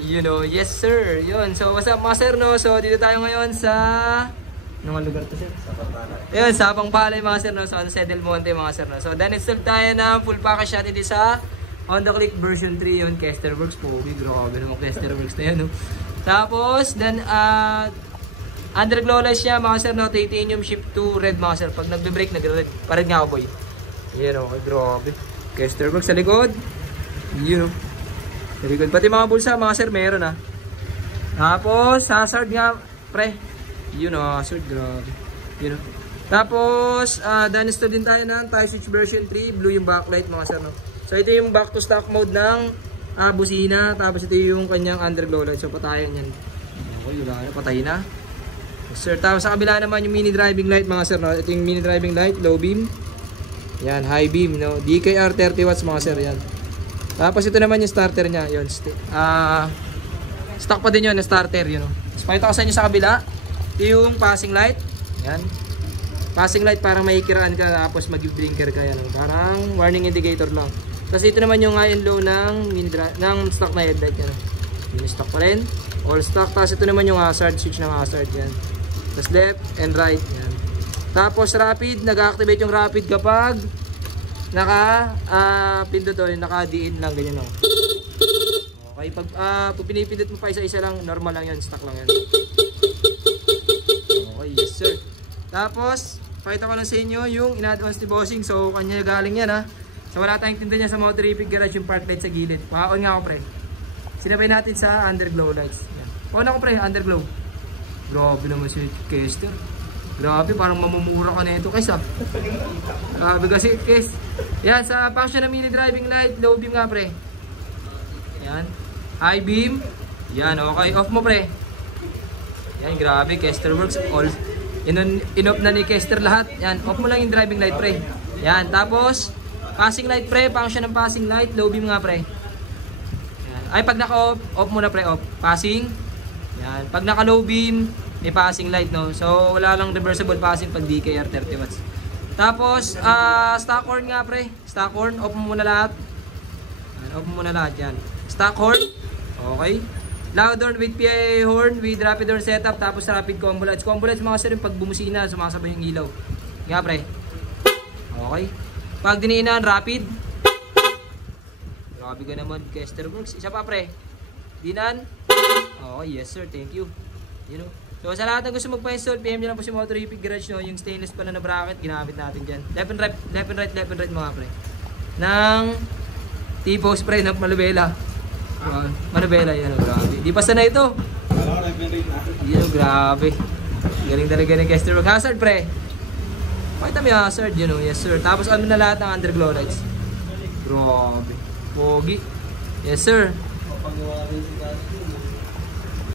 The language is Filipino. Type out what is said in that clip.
You know, yes sir. Yun. So what's up mga sir, no? So dito tayo ngayon sa anong lugar to sir? Sa Pampalay. Ayun, sa Pampalay mga sir, no? So sa Del Monte mga sir, no? So then install tayo ng full package natin dito sa Honda Click version 3 yun, Kesterworks. Pogi, grabe naman Kesterworks na yun, no? Tapos then underglow lights niya mga sir, no? Titanium shift to red mga sir. Pag nagbe-brake nagre-red. Pared nga ako boy. Yun, okay, grabe. Kesterworks sa likod. Yun, very good. Pati mga bulsa mga sir meron ah. Tapos hazard nga pre. You know, hazard grabe. You know. Tapos danisto din tayo ng tie switch version 3, blue yung backlight mga sir, no. So ito yung back to stock mode ng busina, tapos ito yung kanyang underglow light. So patayan yan. Okay, wala na, patay na. Yes, sir. Tapos sa kabila naman yung mini driving light mga sir, no. Ito yung mini driving light, low beam. Yan, high beam, no. DKR 30 watts mga sir yan. Tapos ito naman yung starter niya, yun. Stock pa din yun na starter, yun. So, pakita ko sa inyo sa kabila. Ito yung passing light. Yan. Passing light parang makikiraan ka tapos mag-blinker ka yan. Parang warning indicator lang. Tapos ito naman yung high and low ng stock na headlight yan. Yun, stock pa rin. All stock. Tapos ito naman yung hazard, switch ng hazard yan. Tapos left and right. Yan. Tapos rapid, nag-activate yung rapid kapag pindot to, naka-DIN lang, ganyan lang. Okay, pag pinipindot mo pa isa-isa lang, normal lang yan, stock lang yan. Okay, yes sir. Tapos, pakita ko lang sa inyo yung in-advance ni Bossing. So, kanya galing yan ha. So, wala tayong tinda niya sa Motorific Garage yung park light sa gilid. Pakaon nga ako pre. Sinabay natin sa underglow lights. Pakaon ako pre, underglow. Grabe naman si Kester. Grabe, parang mamumura ka na ito, Kes ah. Grabe kasi, Kes. Yan, sa function ng mini driving light, low beam nga, pre. Yan. High beam. Yan, okay. Off mo, pre. Yan, grabe. Kesterworks. All. In-off na ni Kester lahat. Yan, off mo lang yung driving light, pre. Yan, tapos, passing light, pre. Function ng passing light, low beam nga, pre. Yan. Ay, pag naka-off, off mo na, pre. Off. Passing. Yan. Pag naka-low beam, may passing light, no? So, wala lang reversible passing pag DKR 30 watts. Tapos, stock horn nga, pre. Stock horn, off mo muna lahat. Off mo muna lahat, yan. Stock horn, okay. Loud horn with PA horn with rapid horn setup. Tapos, rapid combo lights. Combo lights, mga sir, pag bumusina, sumasabay yung ilaw. Nga, pre. Okay. Pag diniinan, rapid. Grabe ka naman, Kesterworks. Isa pa, pre. Dinan. Okay, yes sir, thank you. You know. So sa lahat ng gusto magpa-install, PM nyo lang po si Motorific Garage, no? Yung stainless pala na bracket, ginamit natin dyan. Left and right mga pre. Nang T-post pre, ng Manubela. Manubela, yan o, grabe. Di pa sana ito. Yan o, grabe. Galing talaga ni Kesterworks. Hazard pre. Pakita mo yung hazard, yun o, yes sir. Tapos ano na lahat ng underglow lights. Grabe. Pogi. Yes sir.